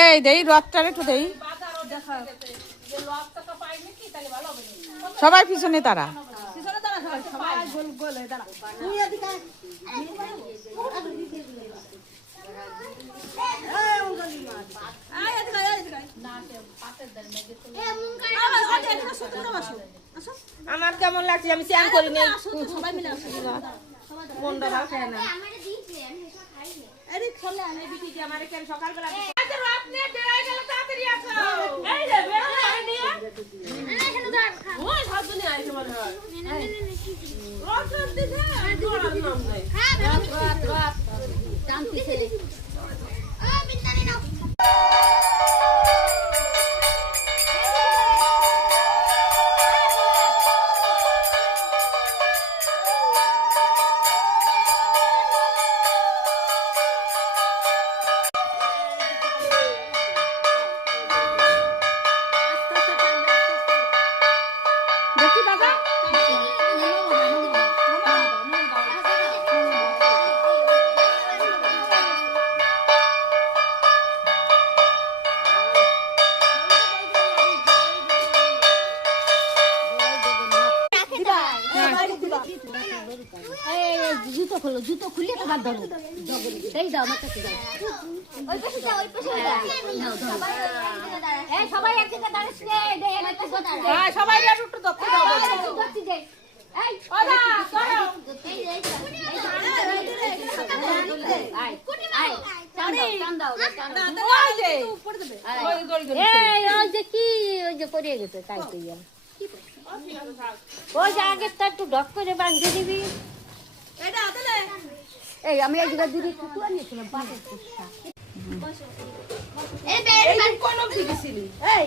এই দেই রথটা একটু দেই, সবাই পিছনে তারা। আমার কেমন লাগছে, আমি স্নান করি নি, মনটা ভালো খায় না। সকালবেলা জুতো খোলো, জুতো খুলে তোমার ধরো, এই দাও আমার কাছে দাও, ওই পাশে যাও, ওই পাশে যাও, এই সবাই একসাথে দাঁড়াস রে, দে একটু কথা, হ্যাঁ সবাই একটু দক্ষ দাও, দক্ষ দে, এই ওদা করো, এই আই আই টান দাও, ওই যে উপরে দেবে, ওই গড়ি গড়ি, এই ওই যে কি ওই যে পড়ে গেছে তাই কইয়া, ওই যে আগে তো একটু ডক করে বাঁধে দিবি। এই আমি এই জায়গা দিদি একটু আনিয়েছিলাম পাটের কুসা, এই কোন অবধি গেছিলি এই